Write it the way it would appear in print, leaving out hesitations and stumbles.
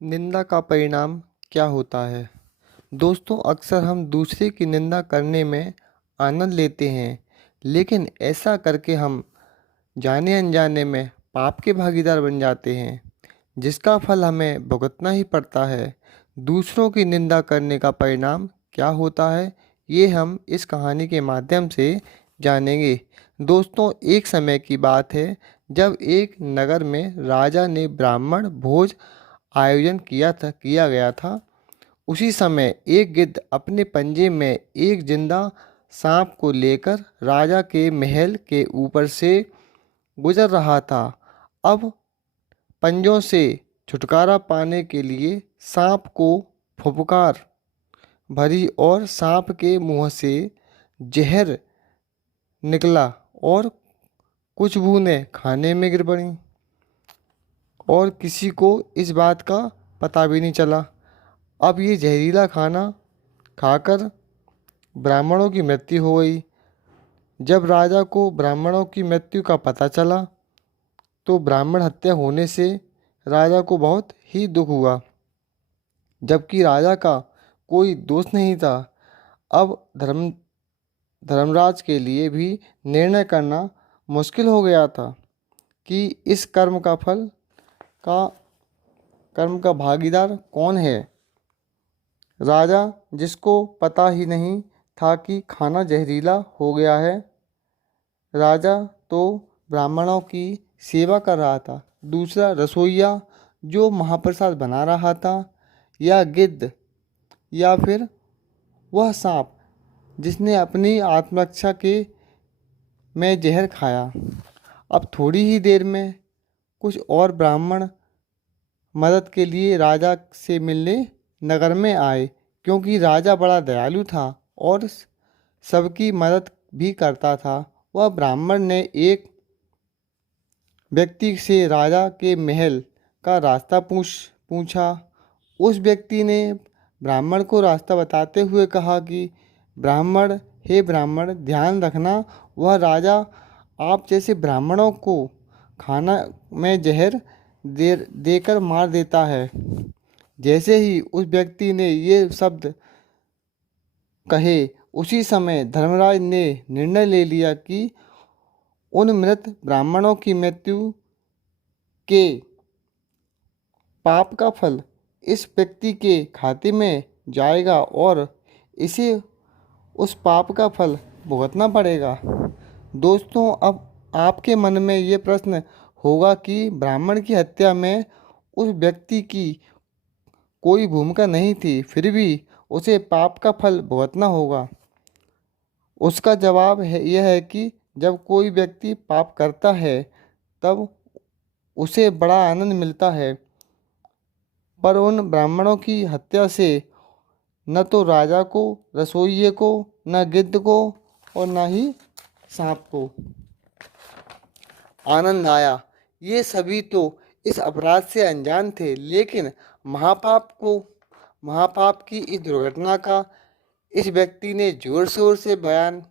निंदा का परिणाम क्या होता है? दोस्तों, अक्सर हम दूसरे की निंदा करने में आनंद लेते हैं, लेकिन ऐसा करके हम जाने अनजाने में पाप के भागीदार बन जाते हैं, जिसका फल हमें भुगतना ही पड़ता है। दूसरों की निंदा करने का परिणाम क्या होता है, ये हम इस कहानी के माध्यम से जानेंगे। दोस्तों, एक समय की बात है जब एक नगर में राजा ने ब्राह्मण भोज आयोजन किया गया था। उसी समय एक गिद्ध अपने पंजे में एक जिंदा सांप को लेकर राजा के महल के ऊपर से गुजर रहा था। अब पंजों से छुटकारा पाने के लिए सांप को फुफकार भरी और सांप के मुंह से जहर निकला और कुछ बूंदें खाने में गिर पड़ी और किसी को इस बात का पता भी नहीं चला। अब ये जहरीला खाना खाकर ब्राह्मणों की मृत्यु हो गई। जब राजा को ब्राह्मणों की मृत्यु का पता चला तो ब्राह्मण हत्या होने से राजा को बहुत ही दुख हुआ, जबकि राजा का कोई दोष नहीं था। अब धर्मराज के लिए भी निर्णय करना मुश्किल हो गया था कि इस का कर्म का भागीदार कौन है। राजा, जिसको पता ही नहीं था कि खाना जहरीला हो गया है, राजा तो ब्राह्मणों की सेवा कर रहा था। दूसरा रसोइया जो महाप्रसाद बना रहा था, या गिद्ध, या फिर वह सांप जिसने अपनी आत्मरक्षा के में जहर खाया। अब थोड़ी ही देर में कुछ और ब्राह्मण मदद के लिए राजा से मिलने नगर में आए, क्योंकि राजा बड़ा दयालु था और सबकी मदद भी करता था। वह ब्राह्मण ने एक व्यक्ति से राजा के महल का रास्ता पूछा। उस व्यक्ति ने ब्राह्मण को रास्ता बताते हुए कहा कि हे ब्राह्मण, ध्यान रखना, वह राजा आप जैसे ब्राह्मणों को खाना में जहर देकर मार देता है। जैसे ही उस व्यक्ति ने ये शब्द कहे, उसी समय धर्मराज ने निर्णय ले लिया कि उन मृत ब्राह्मणों की मृत्यु के पाप का फल इस व्यक्ति के खाते में जाएगा और इसे उस पाप का फल भुगतना पड़ेगा। दोस्तों, अब आपके मन में ये प्रश्न होगा कि ब्राह्मण की हत्या में उस व्यक्ति की कोई भूमिका नहीं थी, फिर भी उसे पाप का फल भुगतना होगा। उसका जवाब यह है कि जब कोई व्यक्ति पाप करता है तब उसे बड़ा आनंद मिलता है, पर उन ब्राह्मणों की हत्या से न तो राजा को, रसोइये को, न गिद्ध को और न ही सांप को आनंद आया। ये सभी तो इस अपराध से अनजान थे, लेकिन महापाप की इस दुर्घटना का इस व्यक्ति ने जोर शोर से बयान